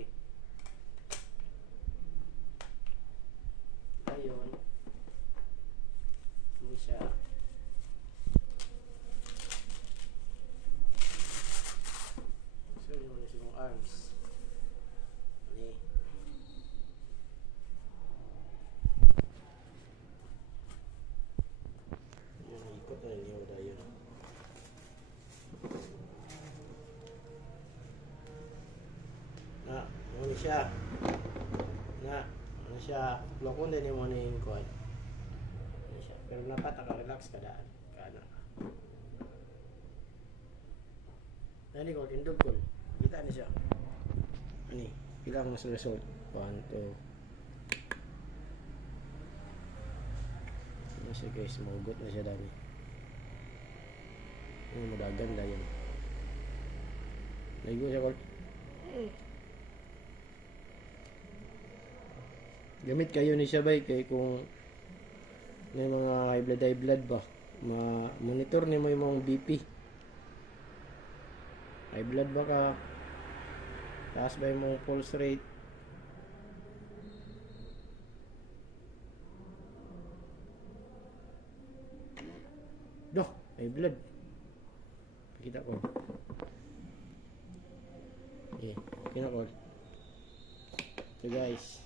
battery. Ayun. Ano siya? So, yun muna siyang arms. Ani. Yun, ikot na niyo dayon. Na, ano siya? Na, ano siya? Lokon din mo na yung quad. Ano siya? Pero dapat naka-relax ka daan. Kaana ka. Nani ko, tindog ko. Kita na siya. Ani, ilang mas result? 1, 2. Ano siya guys, mahugot na siya dami. Ano, madagan na yan. Naigo siya ko. Gamit kayo ni siya bay kay kung may mga high blood ba monitor ni mo yung BP, high blood ba ka, taas ba yung pulse rate, doh high blood kita ko okay na ko. So guys,